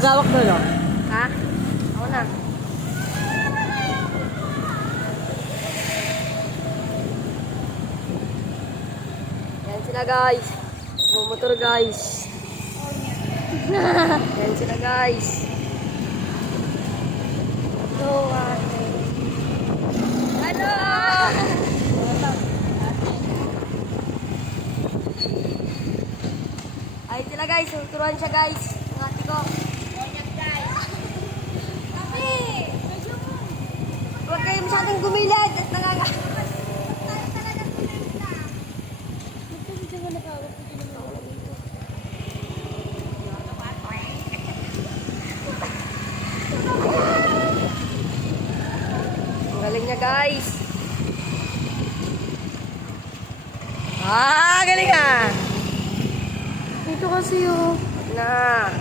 Pag-awak doon, no? Ha? Ako na. Yan sila guys. Bumotor guys. Yan sila guys. So, ano? Ay sila guys. Turuan siya guys. Ang ate ko. Huwag kayo masyadong gumilad at ang galing niya guys. Galing ah. Dito kasi, oh. Na.